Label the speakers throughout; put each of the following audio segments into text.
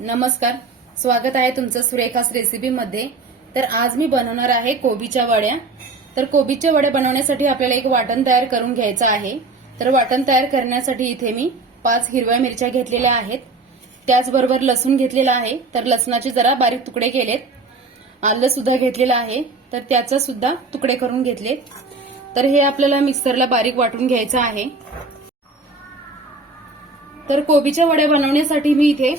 Speaker 1: नमस्कार. स्वागत आहे तुमचं सुरेखास रेसिपीमध्ये. तर आज मी बनवणार आहे कोबीच्या वड्या. तर कोबीच्या वड्या बनवण्यासाठी आपल्याला एक वाटण तयार करून घ्यायचं आहे. तर वाटण तयार करण्यासाठी इथे मी पाच हिरव्या मिरच्या घेतलेल्या आहेत. त्याचबरोबर लसूण घेतलेला आहे. तर लसणाचे जरा बारीक तुकडे केलेत. आलं सुद्धा घेतलेलं आहे. तर त्याचा सुद्धा तुकडे करून घेतले तर हे आपल्याला मिक्सरला बारीक वाटून घ्यायचं आहे. तर कोबीच्या वड्या बनवण्यासाठी मी इथे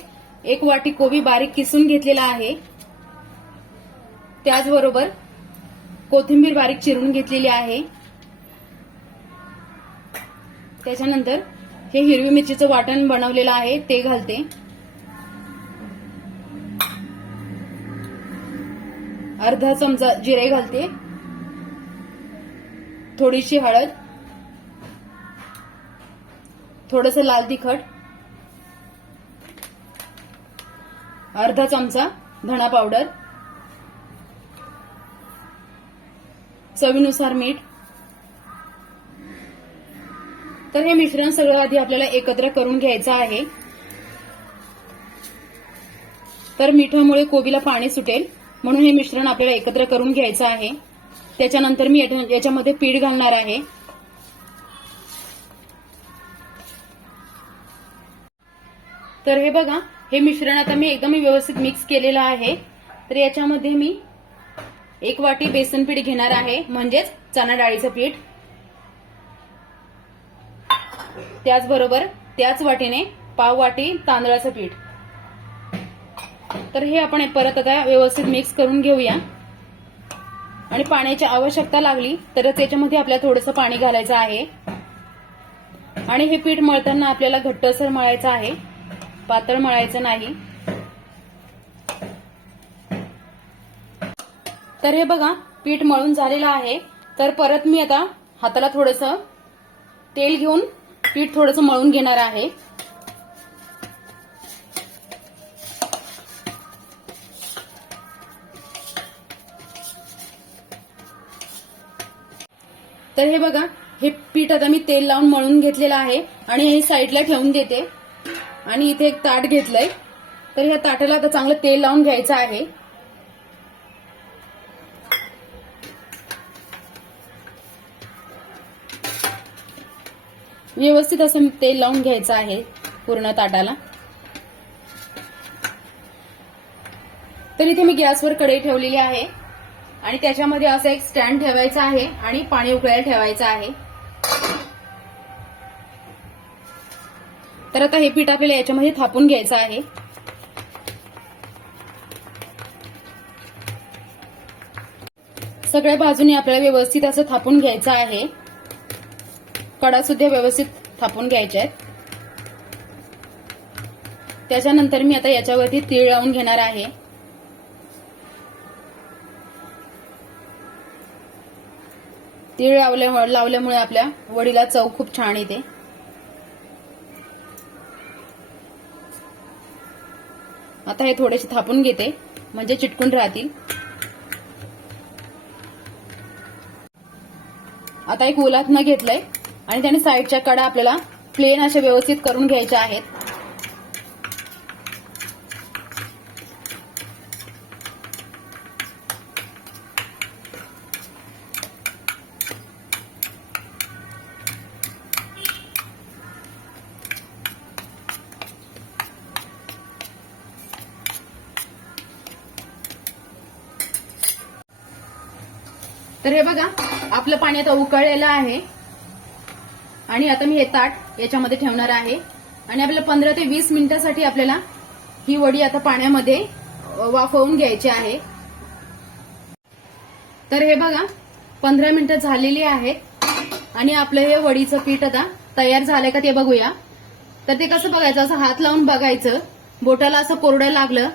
Speaker 1: एक वाटी कोबी बारीक किसून घेतलेला आहे. त्याचबरोबर कोथिंबीर बारीक चिरून घेतलेली आहे. त्याच्यानंतर हे हिरवी मिरचीचं वाटण बनवलेलं आहे. ते घालते. अर्धा चमचा जिरे घालते. थोडीशी हळद. थोडस लाल तिखट. अर्धा चमचा धणा पावडर चवीनुसार मीठ. तर हे मिश्रण सगळं आधी आपल्याला एकत्र करून घ्यायचं आहे. तर मिठामुळे कोबीला पाणी सुटेल. म्हणून हे मिश्रण आपल्याला एकत्र करून घ्यायचं आहे. त्याच्यानंतर मी याच्यामध्ये पीठ घालणार आहे. तर हे बघा हे मिश्रण आता मी एकदम व्यवस्थित मिक्स केलेलं आहे. तर याच्यामध्ये मी एक वाटी बेसन पीठ घेणार आहे म्हणजेच चणा डाळीचं पीठ. त्याचबरोबर त्याच वाटीने पाव वाटी तांदळाचं पीठ. तर हे आपण परत आता व्यवस्थित मिक्स करून घेऊया. आणि पाण्याची आवश्यकता लागली तरच याच्यामध्ये आपल्याला थोडंसं पाणी घालायचं आहे. आणि हे पीठ मळताना आपल्याला घट्टसर मळायचं आहे. पातळ मळायचं नाही. तर हे बघा पीठ मळून झालेलं आहे. तर परत मी आता हाताला थोडस तेल घेऊन पीठ थोडस मळून घेणार आहे. तर हे बघा हे पीठ आता मी तेल लावून मळून घेतलेलं आहे आणि हे साईडला ठेवून देते. आणि इथे एक ताट घेतलंय. तर ह्या ताटाला आता चांगलं तेल लावून घ्यायचं आहे. व्यवस्थित असं तेल लावून घ्यायचं आहे पूर्ण ताटाला. तर इथे मी गॅसवर कढई ठेवलेली आहे. आणि त्याच्यामध्ये असं एक स्टँड ठेवायचं आहे आणि पाणी उकळायला ठेवायचं आहे. तर आता हे पीठ आपल्याला याच्यामध्ये थापून घ्यायचं आहे. सगळ्या बाजूने आपल्याला व्यवस्थित असं थापून घ्यायचं आहे. कडा सुद्धा व्यवस्थित थापून घ्यायच्या आहेत. त्याच्यानंतर मी आता याच्यावरती तीळ लावून घेणार आहे. तीळ लावल्यामुळे लावल्यामुळे आपल्या वडीला चव खूप छान येते. आता हे थोडेसे थापून घेते. म्हणजे चिटकून राहतील. आता एक ओलातनं घेतलंय. आणि त्याने साईडच्या कडा आपल्याला प्लेन अशा व्यवस्थित करून घ्यायच्या आहेत. तर हे बघा आपलं पाणी आता उकळलेलं आहे. आणि आता मी हे ताट याच्यामध्ये ठेवणार आहे. आणि आपल्याला पंधरा ते वीस मिनिटासाठी आपल्याला ही वडी आता पाण्यामध्ये वाफवून घ्यायची आहे. तर हे बघा पंधरा मिनिटं झालेली आहेत. आणि आपलं हे वडीचं पीठ आता तयार झालंय का ते बघूया. तर ते कसं बघायचं? असं हात लावून बघायचं. बोटाला असं कोरडं लागलं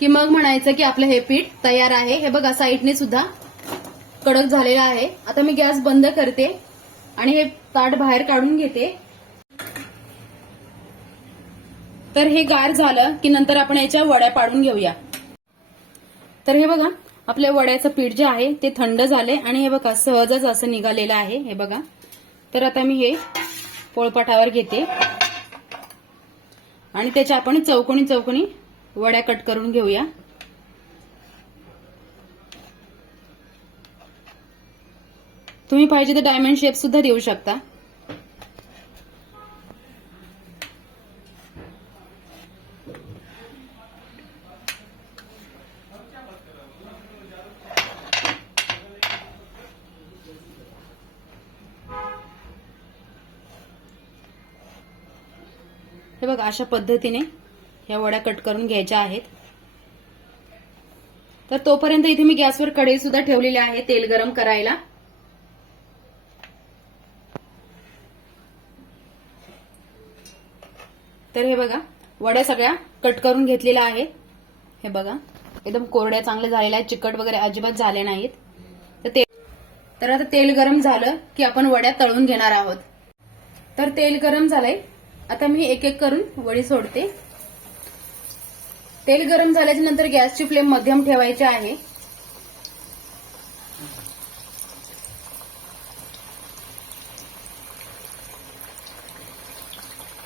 Speaker 1: की मग म्हणायचं की आपलं हे पीठ तयार आहे. हे बघा साईडने सुद्धा कडक झालेला आहे. आता मी गॅस बंद करते आणि हे ताट बाहेर काढून घेते. तर हे गार झालं की नंतर आपण याच्या वड्या पाडून घेऊया. तर हे बघा आपल्या वड्याचं पीठ जे आहे ते थंड झाले आणि हे बघा सहजच असं निघालेलं आहे. हे बघा. तर आता मी हे पोळपाटावर घेते. आणि त्याच्या आपण चौकोनी चौकोनी वड्या कट करून घेऊया. तुम्ही पाहिजे तर डायमंड शेप सुद्धा देऊ शकता. हे बघ अशा पद्धतीने ह्या वड्या कट करून घ्यायच्या आहेत. तर तोपर्यंत इथे मी गॅसवर कढई सुद्धा ठेवलेली आहे तेल गरम करायला. तर हे बघा वड्या सगळ्या कट करून घेतलेल्या आहेत. हे बघा एकदम कोरड्या चांगल्या झालेल्या आहेत चिकट वगैरे अजिबात झाले नाहीत. तर ते तर आता तेल गरम झालं की आपण वड्या तळून घेणार आहोत. तर तेल गरम झालंय. आता मी एक एक करून वडी सोडते. तेल गरम झाल्याच्यानंतर गॅसची फ्लेम मध्यम ठेवायची आहे.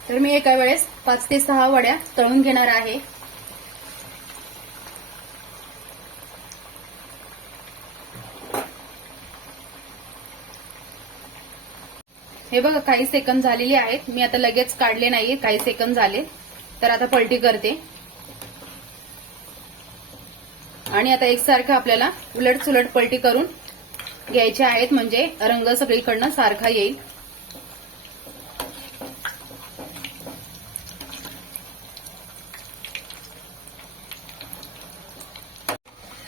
Speaker 1: तर मी एका वेळेस पाच ते सहा वड्या तळून घेणार आहे. हे बघा काही सेकंद झालेले आहेत. मी आता लगेच काढले नाहीये काही सेकंद झाले. तर आता पलटी करते. आणि आता एकसारखं आपल्याला उलट सुलट पलटी करून घ्यायचे आहेत. म्हणजे रंग सगळीकडनं सारखा येईल.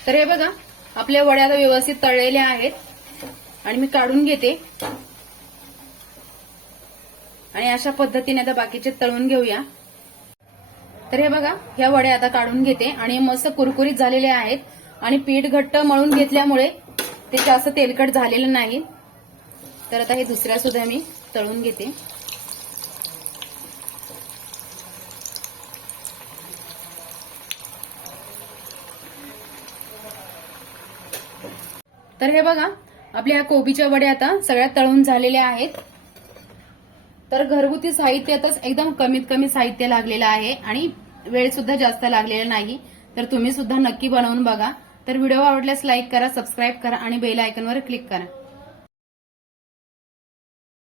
Speaker 1: तर हे बघा आपल्या वड्या आता व्यवस्थित तळलेल्या आहेत. आणि मी काढून घेते. आणि अशा पद्धतीने आता बाकीचे तळून घेऊया. तर हे बघा ह्या वड्या आता काढून घेते. आणि मस्त कुरकुरीत झालेले आहेत. आणि पीठ घट्ट मळून घेतल्यामुळे ते जास्त तेलकट झालेलं नाही. तर आता हे दुसऱ्या सुद्धा मी तळून घेते. तर हे बघा आपल्या कोबीच्या वड्या आता सगळ्या तळून झालेल्या आहेत. तर घरगुती साहित्यातच एकदम कमीत कमी साहित्य लागलेलं आहे आणि वेळ सुद्धा जास्त लागलेला नाही. तर तुम्ही सुद्धा नक्की बनवून बघा. तर व्हिडिओ आवडल्यास लाईक करा सबस्क्राईब करा आणि बेल आयकनवर क्लिक करा.